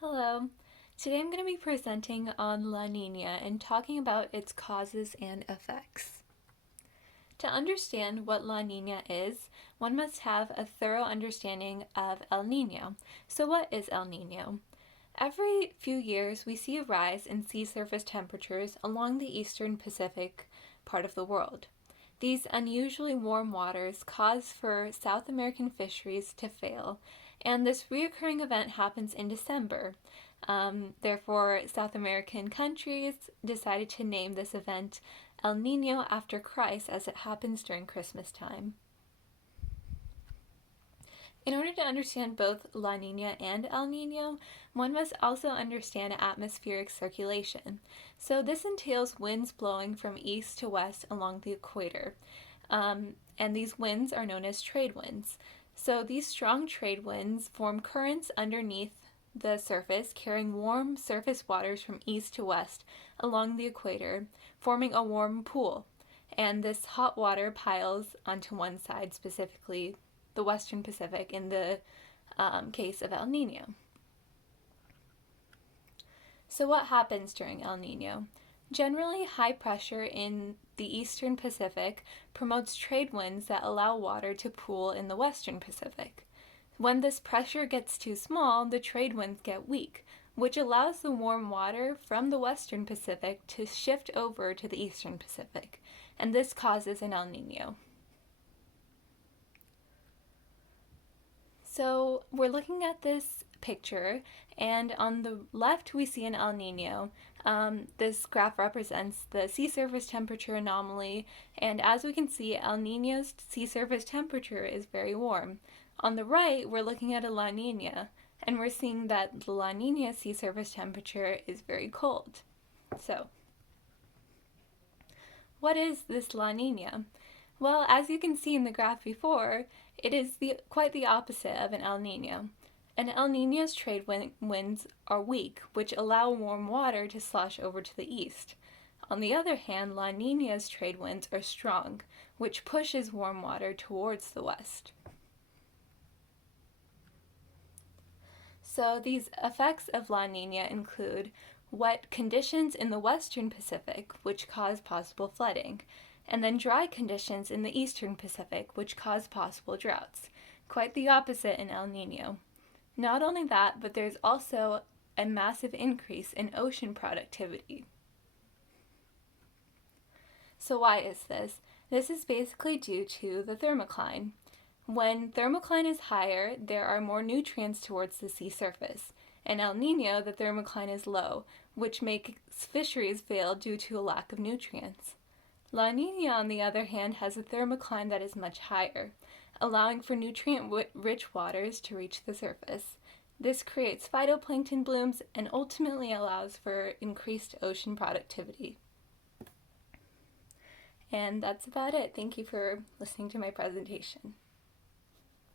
Hello. Today I'm going to be presenting on La Niña and talking about its causes and effects. To understand what La Niña is, one must have a thorough understanding of El Niño. So what is El Niño? Every few years we see a rise in sea surface temperatures along the eastern Pacific part of the world. These unusually warm waters cause for South American fisheries to fail, and this reoccurring event happens in December. Therefore, South American countries decided to name this event El Niño after Christ, as it happens during Christmas time. In order to understand both La Niña and El Niño, one must also understand atmospheric circulation. So this entails winds blowing from east to west along the equator. And these winds are known as trade winds. So these strong trade winds form currents underneath the surface, carrying warm surface waters from east to west along the equator, forming a warm pool. And this hot water piles onto one side, specifically the Western Pacific in the case of El Niño. So what happens during El Niño? Generally, high pressure in the Eastern Pacific promotes trade winds that allow water to pool in the Western Pacific. When this pressure gets too small, the trade winds get weak, which allows the warm water from the Western Pacific to shift over to the Eastern Pacific, and this causes an El Niño. So we're looking at this picture, and on the left we see an El Niño. This graph represents the sea surface temperature anomaly, and as we can see, El Niño's sea surface temperature is very warm. On the right, we're looking at a La Niña, and we're seeing that the La Niña sea surface temperature is very cold. So, what is this La Niña? Well, as you can see in the graph before, it is quite the opposite of an El Niño. An El Niño's trade winds are weak, which allow warm water to slosh over to the east. On the other hand, La Niña's trade winds are strong, which pushes warm water towards the west. So these effects of La Niña include wet conditions in the Western Pacific, which cause possible flooding, and then dry conditions in the Eastern Pacific, which cause possible droughts. Quite the opposite in El Niño. Not only that, but there's also a massive increase in ocean productivity. So why is this? This is basically due to the thermocline. When thermocline is higher, there are more nutrients towards the sea surface. In El Niño, the thermocline is low, which makes fisheries fail due to a lack of nutrients. La Niña, on the other hand, has a thermocline that is much higher, allowing for nutrient-rich waters to reach the surface. This creates phytoplankton blooms and ultimately allows for increased ocean productivity. And that's about it. Thank you for listening to my presentation.